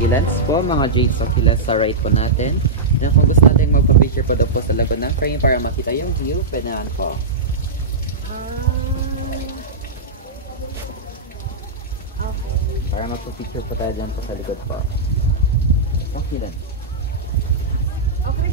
Ilans po, mga Jade Succulents sa right po natin. And kung gusto natin magpa-picture po daw po sa lagot ng frame para makita yung view, pwede naman po. Okay. Para magpa-picture po tayo dyan po sa likod po. Okay lang. Okay.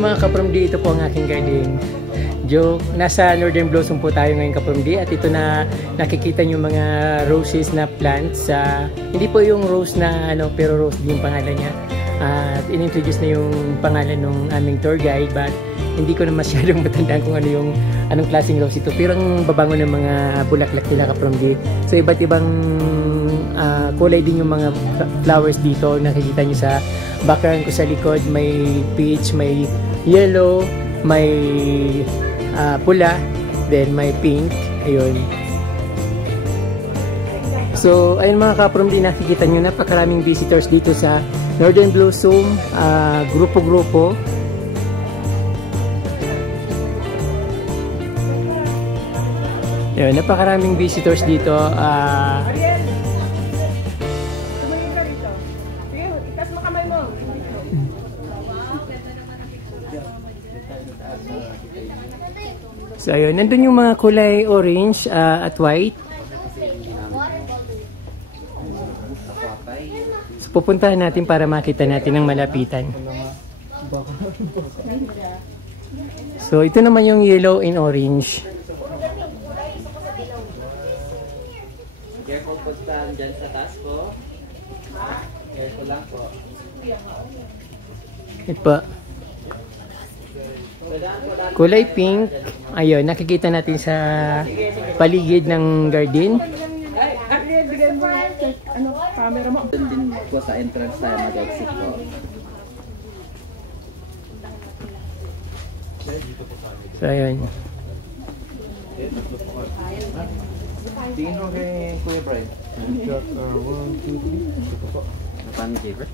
Mga ka-From-D, ito po ang aking garden. Joke, nasa Northern Blossom po tayo ngayon ka-From-D at ito na nakikita nyo mga roses na plants. Hindi po yung rose na ano, pero rose din yung pangalan niya. At in-introduce na yung pangalan ng aming tour guide, but hindi ko na masyadong matandaan kung anong klaseng rose ito. Pero ang babango ng mga bulaklak nila ka-From-D. So iba't ibang kulay din yung mga flowers dito. Nakikita nyo sa background ko sa likod, may peach, may yellow, may pula, then may pink. Ayun. So, ayun mga ka-From-D, nakikita nyo napakaraming visitors dito sa Northern Blossom, grupo-grupo. Ayun, napakaraming visitors dito. So ayun, nandun yung mga kulay orange at white. So pupuntahan natin para makita natin ang malapitan. So ito naman yung yellow and orange. Careful po dyan sa taas po. Careful lang po. Ito. Kulay pink. Ayun, nakikita natin sa paligid ng garden. Doon din po sa entrance tayo mag-exit po. So, ayun. Tingin mo kay Kuya Brian. 1, 2, 3. Paano, Jaber?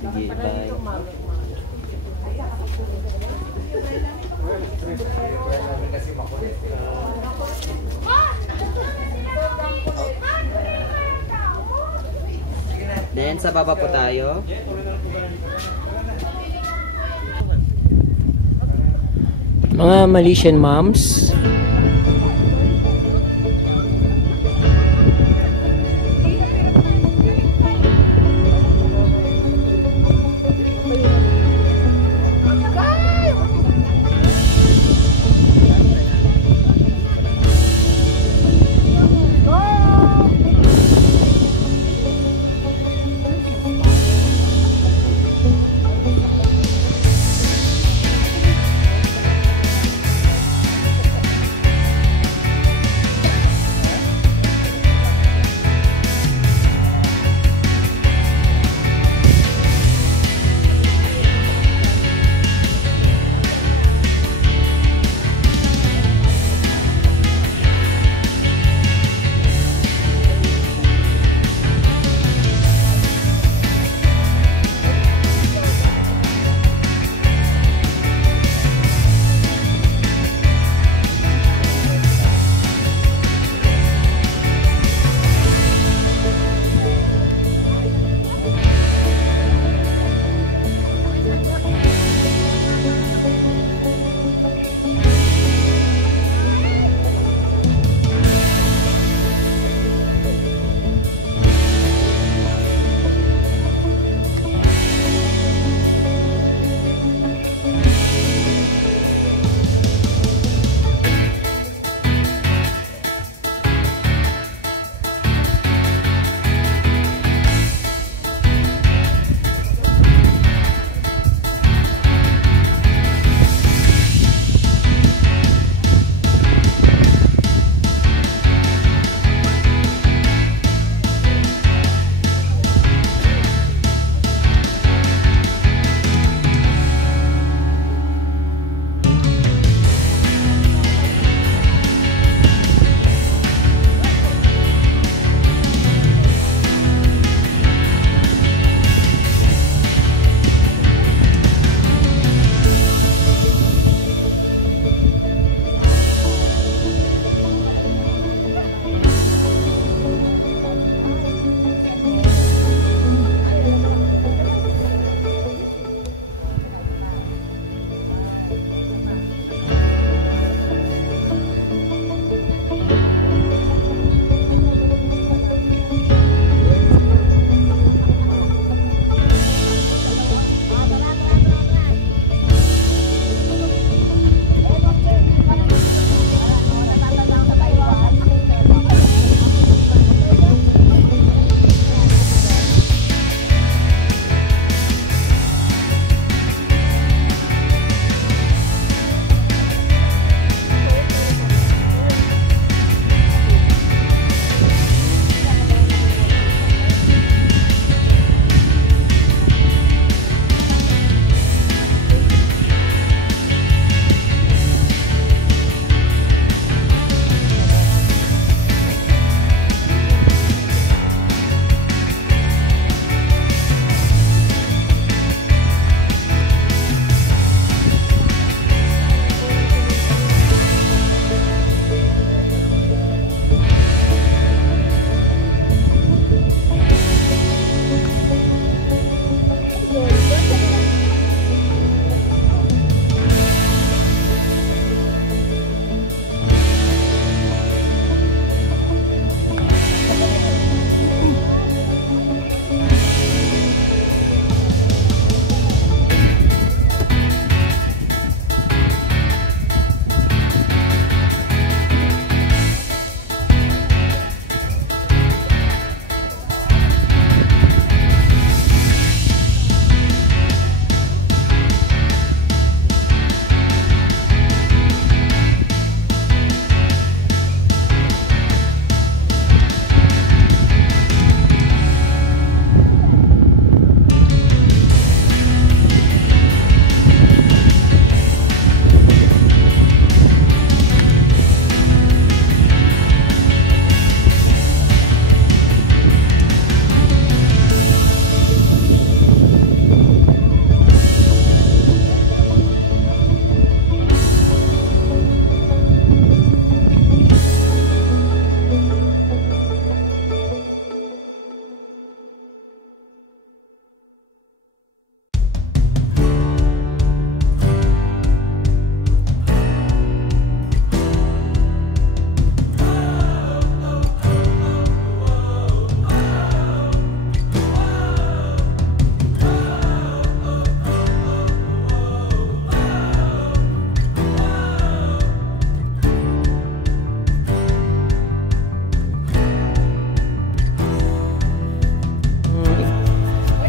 Sige, bye. Then sa baba po tayo. Mga Malaysian moms.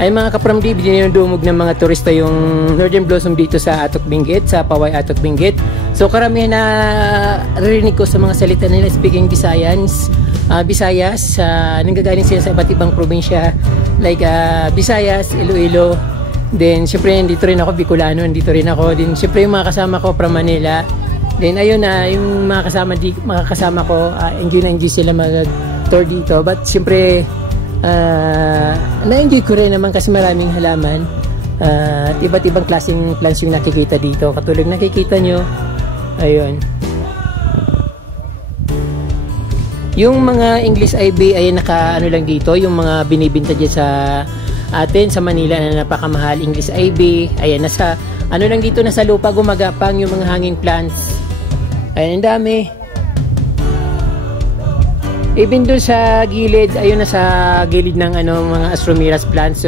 Ay mga kapramdi, dinudumog ng mga turista yung Northern Blossom dito sa Atok Benguet, sa Paway Atok Benguet. So karamihan na narinig ko sa mga salita nila speaking Visayas, nanggagaling sila sa iba't ibang probinsya like Visayas, Iloilo. Then syempre dito rin ako, Bicolano, dito rin ako. Then syempre yung mga kasama ko from Manila. Then ayun na, yung mga kasama ko, enjoy sila mag-tour dito. But syempre na-enjoy ko rin naman kasi maraming halaman at iba't ibang klaseng plants yung nakikita dito. Katulad nakikita nyo, ayun, yung mga English ivy ay naka-ano lang dito, yung mga binibinta dyan sa atin sa Manila na napakamahal English ivy. Ayan, nasa ano lang dito, nasa lupa gumagapang yung mga hanging plants. Ayan, ang dami. Even doon sa gilid, ayun na sa gilid ng mga Astromeras plants,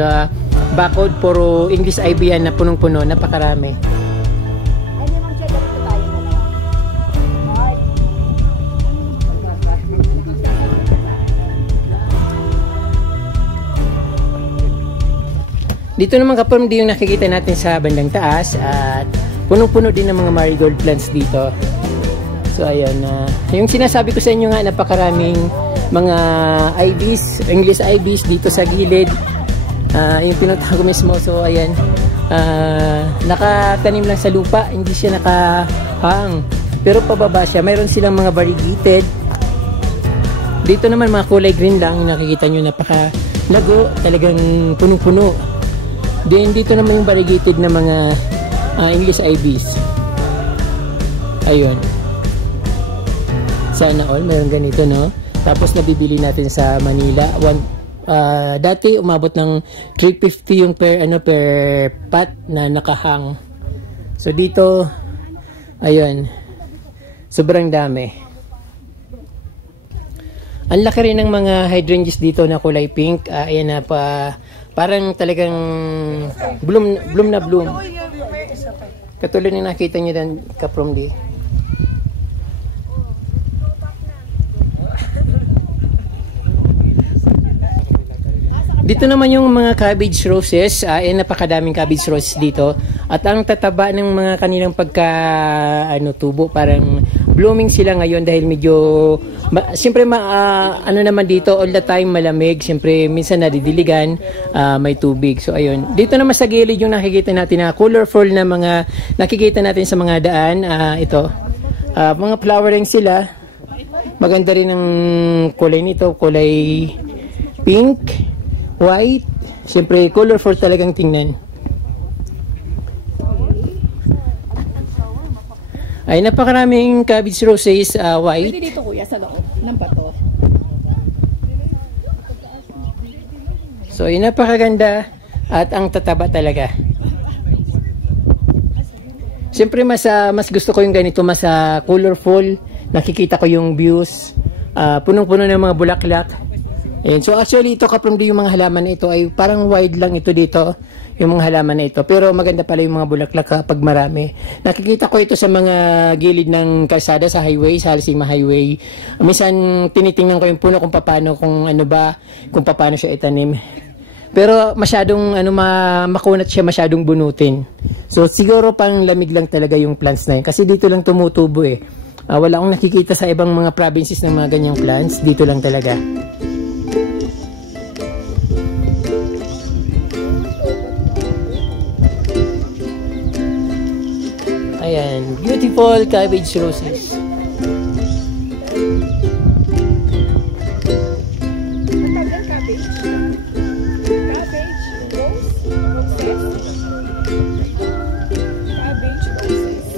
bakod puro English ivy yan na punong-puno, napakarami. Dito naman kapamdi yung nakikita natin sa bandang taas at punong-puno din ng mga marigold plants dito. So ayun, yung sinasabi ko sa inyo nga, napakaraming mga ivies, English ivies dito sa gilid. Yung pinunta ko mismo. So ayan, nakatanim lang sa lupa, hindi siya nakahang. Pero pababa siya, mayroon silang mga variegated. Dito naman mga kulay green lang, nakikita nyo, napaka-lago, talagang punong-puno. Then dito naman yung variegated na mga English ivies. Ayun. Sana all mayroon ganito, no? Tapos nabibili natin sa Manila. Dati umabot ng 350 yung per pot na nakahang. So dito, ayun, sobrang dami. Ang laki rin ng mga hydrangeas dito na kulay pink. Ayan na, parang talagang bloom na bloom. Katulad na nakita nyo dan kapramdi. Dito naman yung mga cabbage roses, napakadaming cabbage roses dito. At ang tataba ng mga kanilang tubo, parang blooming sila ngayon dahil medyo, siyempre naman dito, all the time malamig, siyempre minsan nadidiligan, may tubig. So ayun, dito naman sa gilid yung nakikita natin na colorful na mga, nakikita natin sa mga daan, ito, mga flowering sila. Maganda rin ang kulay nito, kulay pink, white, siyempre colorful talagang tingnan. Ay, napakaraming cabbage roses, white. Pwede dito kuya sa loob ng pato. So, yun, napakaganda at ang tataba talaga. Siyempre mas gusto ko yung ganito, mas colorful. Nakikita ko yung views, punong-puno ng mga bulaklak. And so actually ito kapramdi, yung mga halaman na ito ay parang wide lang ito dito, yung mga halaman na ito. Pero maganda pala yung mga bulaklak kapag marami. Nakikita ko ito sa mga gilid ng kalsada sa highway, sa Halsima Highway. Minsan tinitingnan ko yung puno kung paano siya itanim. Pero masyadong makunat siya, masyadong bunutin. So siguro pang lamig lang talaga yung plants na yun. Kasi dito lang tumutubo eh. Wala akong nakikita sa ibang mga provinces ng mga ganyang plants. Dito lang talaga. Ayan, beautiful cabbage roses. Matagal cabbage. Cabbage, rose, roses. Cabbage, roses.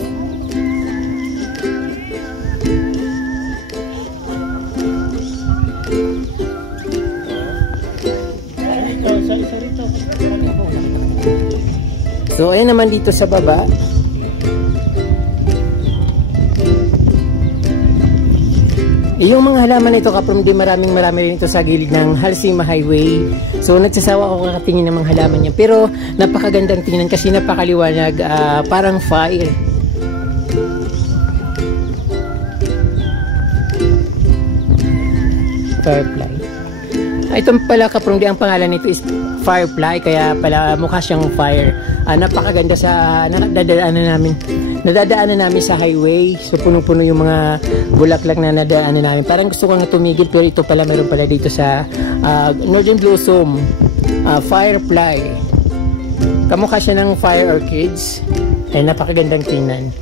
So, ayan naman dito sa baba. Yung mga halaman na ito kapramdi, marami rin ito sa gilid ng Halsima Highway. So nagsasawa ako kakatingin ng mga halaman niya. Pero napakagandang tingnan kasi napakaliwanag, parang fire. Firefly. Ito pala kaprungdi, ang pangalan nito is Firefly, kaya pala mukha siyang fire. Napakaganda sa nadadaanan namin sa highway. So punong-puno yung mga bulaklak na nadaanan namin. Parang gusto ko nga tumigil, pero ito pala meron pala dito sa Northern Blossom, Firefly. Kamukha siya ng fire orchids. Ay napakagandang tingnan.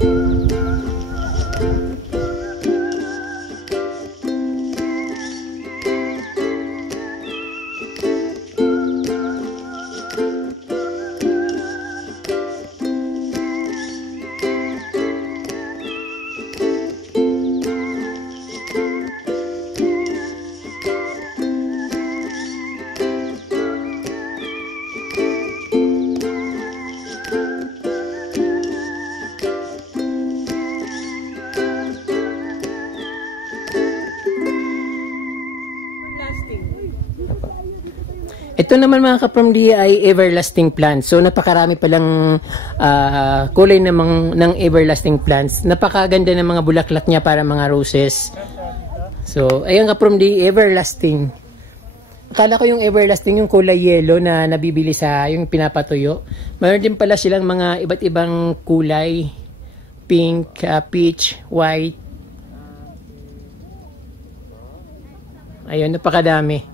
Ito naman mga kapramdi ay everlasting plants. So napakarami palang kulay ng everlasting plants. Napakaganda ng mga bulaklak niya para mga roses. So ayan kapramdi, everlasting. Akala ko yung everlasting yung kulay yellow na nabibili sa yung pinapatuyo. Mayroon din pala silang mga iba't ibang kulay. Pink, peach, white. Ayun, napakadami.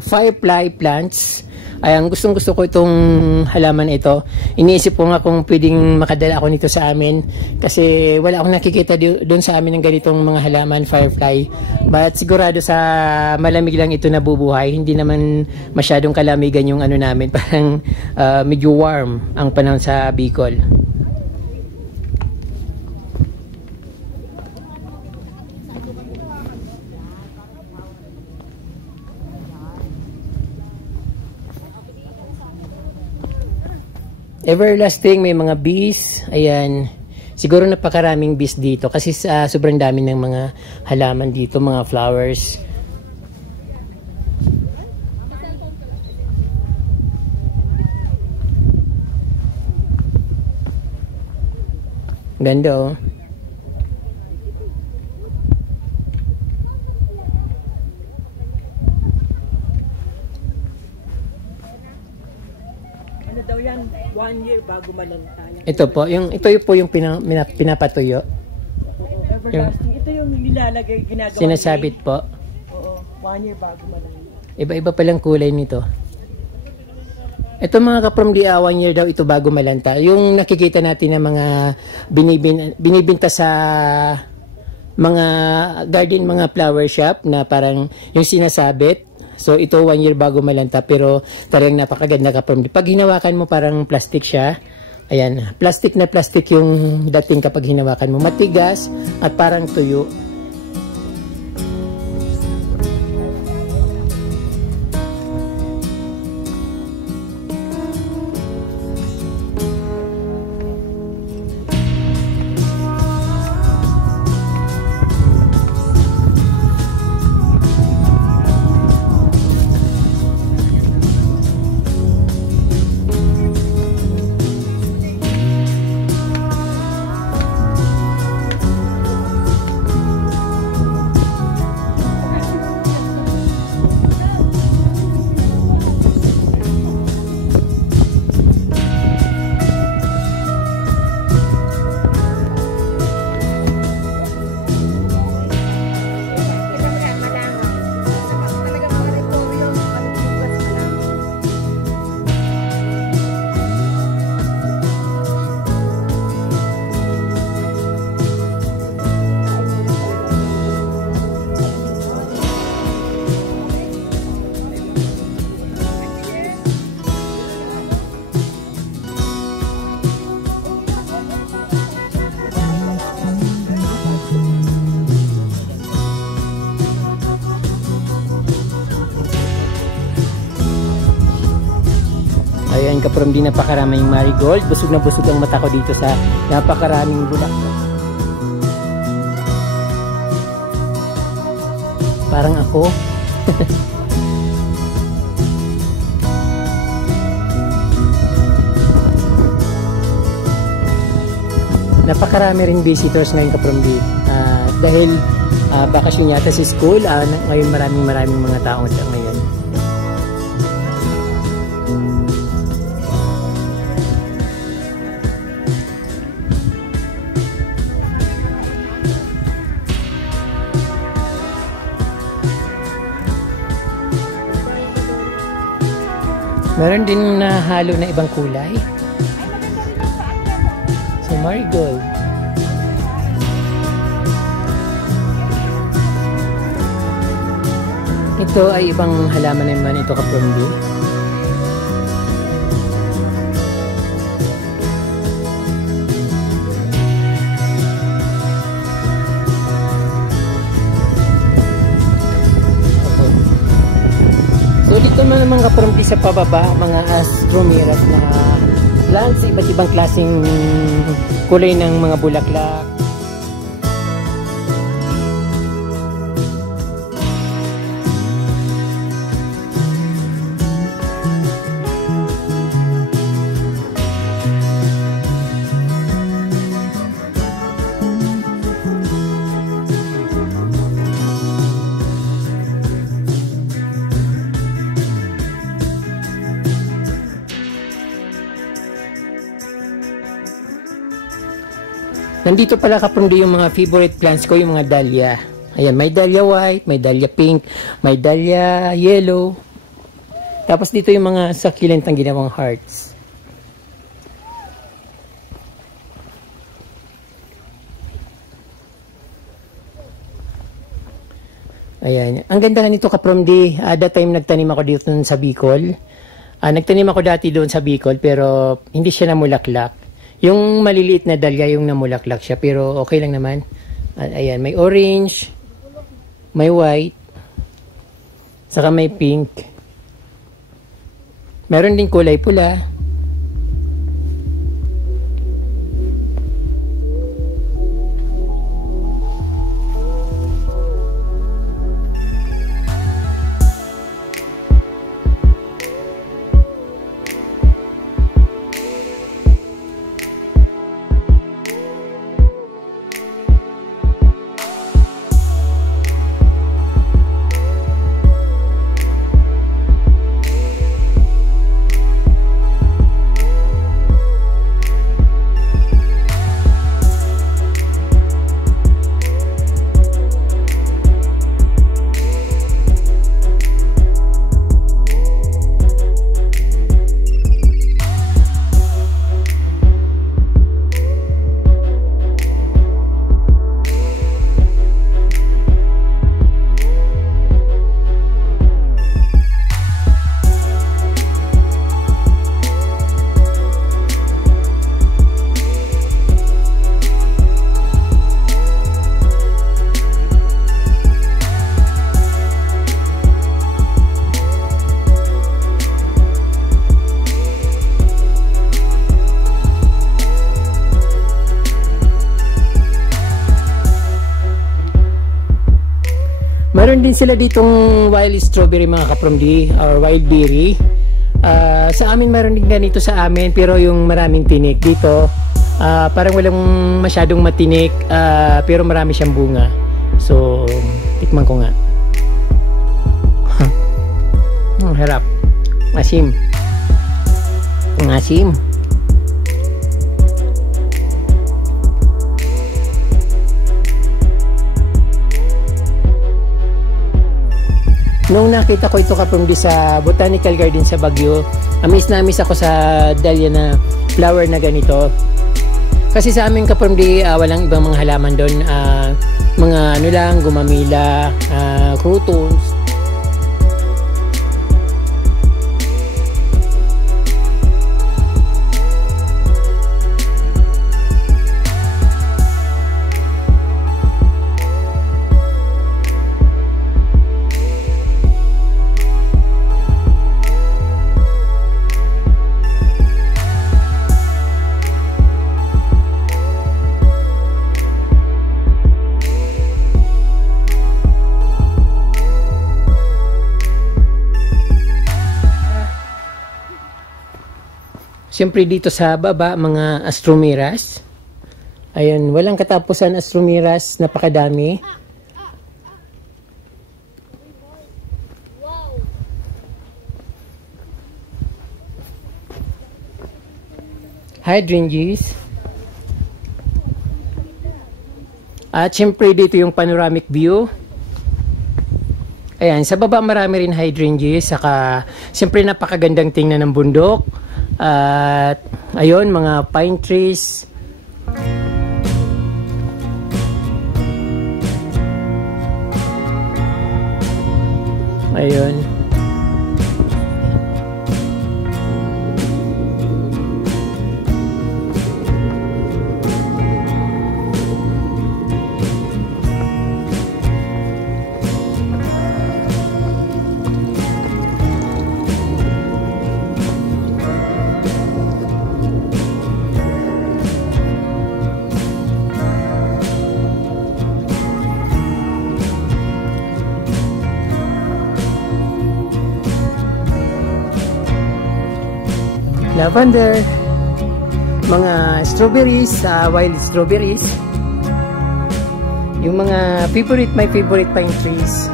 Firefly plants. Ayan, gustong-gusto ko itong halaman ito. Iniisip ko nga kung pwedeng makadala ako nito sa amin kasi wala akong nakikita doon sa amin ng ganitong mga halaman, firefly. But sigurado sa malamig lang ito nabubuhay. Hindi naman masyadong kalamigan yung ano namin. Parang medyo warm ang panahon sa Bicol. Everlasting, may mga bees. Ayan. Siguro napakaraming bees dito kasi sobrang dami ng mga halaman dito, mga flowers. Ganda oh. Ano daw yan? 1 year bago malanta. Ito po yung pinapatuyo. Oo, everlasting. Ito yung nilalagay, ginagawa. Sinasabit po. Oo, 1 year bago malanta. Iba-iba palang kulay nito. Ito mga kapramdi, 1 year daw ito bago malanta. Yung nakikita natin na mga binibinta sa mga garden, mga flower shop na parang yung sinasabit. So ito 1 year bago malanta, pero talagang napakaganda kapramdi. Pag hinawakan mo parang plastic siya. Ayan, plastic na plastic yung dating kapag hinawakan mo. Matigas at parang tuyo. Ayan kapramdi, napakaraming marigold. Busog na busog ang mata ko dito sa napakaraming bulaklak. Parang ako. napakarami rin visitors ngayon Kapromdi. Dahil bakasyon yata si school, ngayon maraming mga tao ngayon. Meron din na halo na ibang kulay. So, marigold. Ito ay ibang halaman naman ito Kapromdi. So dito naman Kapromdi sa pababa, mga astromeras na plants, iba't ibang klaseng kulay ng mga bulaklak. Nandito pala Kapromdi yung mga favorite plants ko, yung mga dahlia. Ayan, may dahlia white, may dahlia pink, may dahlia yellow. Tapos dito yung mga succulent ang ginawang hearts. Ayan. Ang ganda nito Kapromdi. That time nagtanim ako dito sa Bicol. Nagtanim ako dati doon sa Bicol pero hindi siya namulaklak. Yung maliliit na dahlia yung namulaklak siya pero okay lang naman. Ayan, may orange, may white, saka may pink. Meron din kulay pula. Meron din sila ditong wild strawberry mga Kapromdi or wild berry. Sa amin meron din ganito sa amin pero yung maraming tinik dito. Parang walang masyadong matinik pero marami siyang bunga. So, tikman ko nga. Ang harap. Asim. Ang asim. Nung nakita ko ito Kapromdi sa Botanical Garden sa Baguio, amaze na amaze ako sa dahlia na flower na ganito. Kasi sa amin Kapromdi, walang ibang mga halaman doon. Mga ano lang, gumamila, croutons. Siyempre dito sa baba, mga astromeras. Ayun, walang katapusan Astromiras, napakadami. Hydrangeas. At syempre dito yung panoramic view. Ayan, sa baba marami rin hydrangeas. Saka syempre napakagandang tingnan ng bundok. At ayun, mga pine trees. Ayun. Lavender, mga strawberries, wild strawberries, yung mga my favorite pine trees.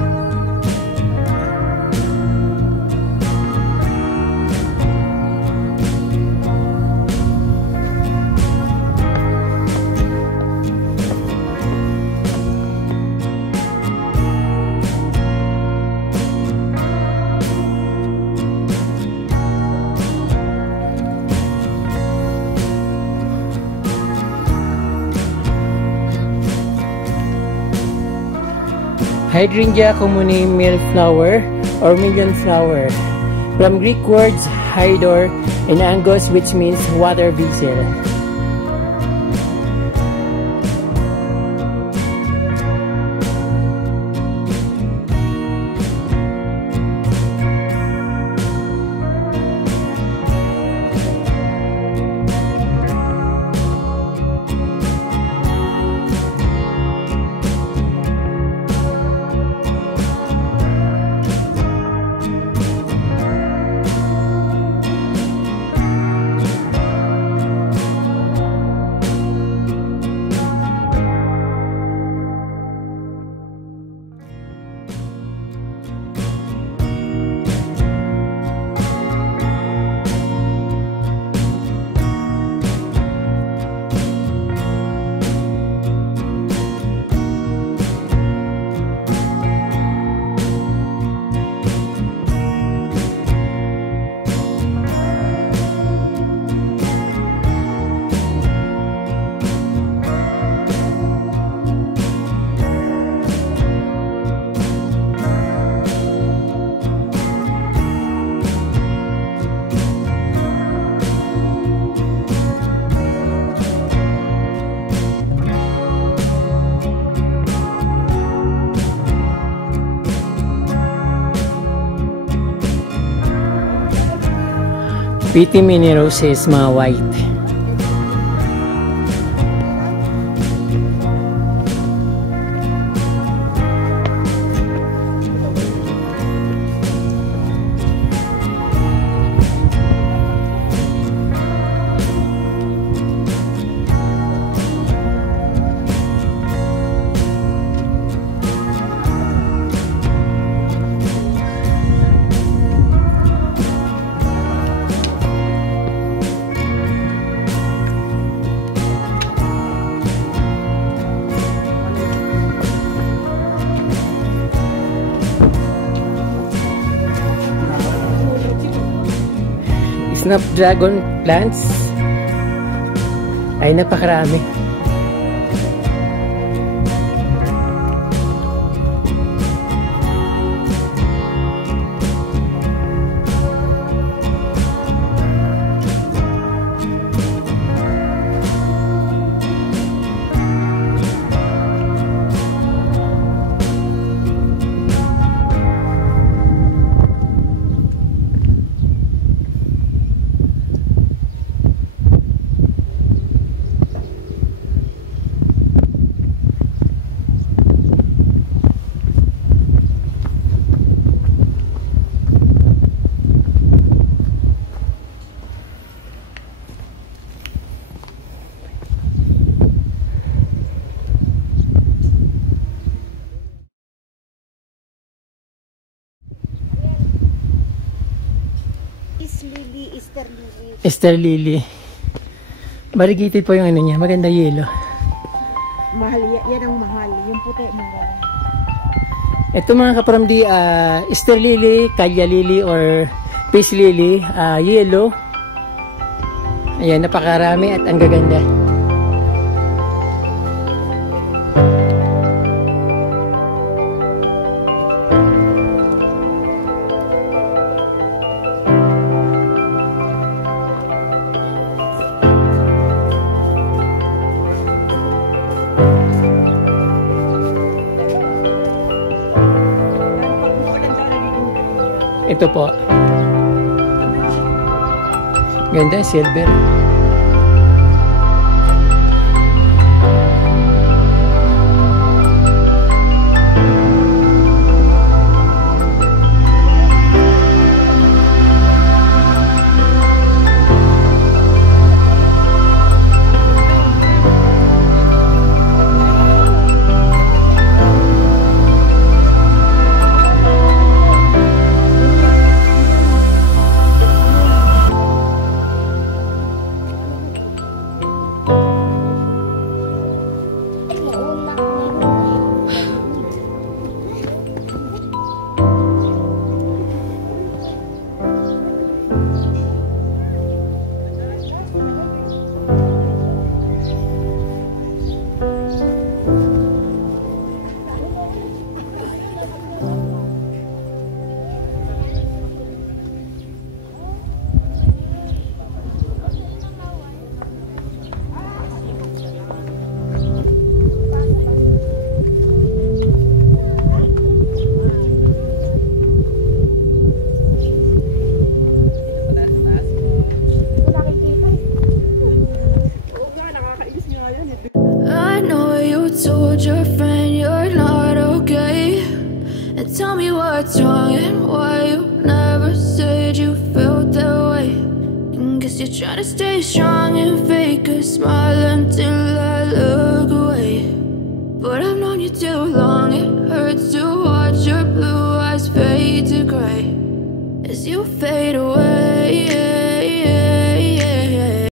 Hydrangea commune milleflower or million flower, from Greek words hydor and angos, which means water vessel. Pretty mini roses, mga white. Snapdragon plants ay napakarami. Peace lily, Easter lily. Easter lily. Variegated po yung ano niya. Maganda yellow. Mahal yan ang mahal. Yung puti mahal. Ito mga kapramdi, Easter lily, Calya lily or peace lily, yellow. Ayan, napakarami at ang gaganda. Ito po. Ganda, silver. Tell me what's wrong and why you never said you felt that way. And guess you're trying to stay strong and fake a smile until I look away. But I've known you too long, it hurts to watch your blue eyes fade to gray as you fade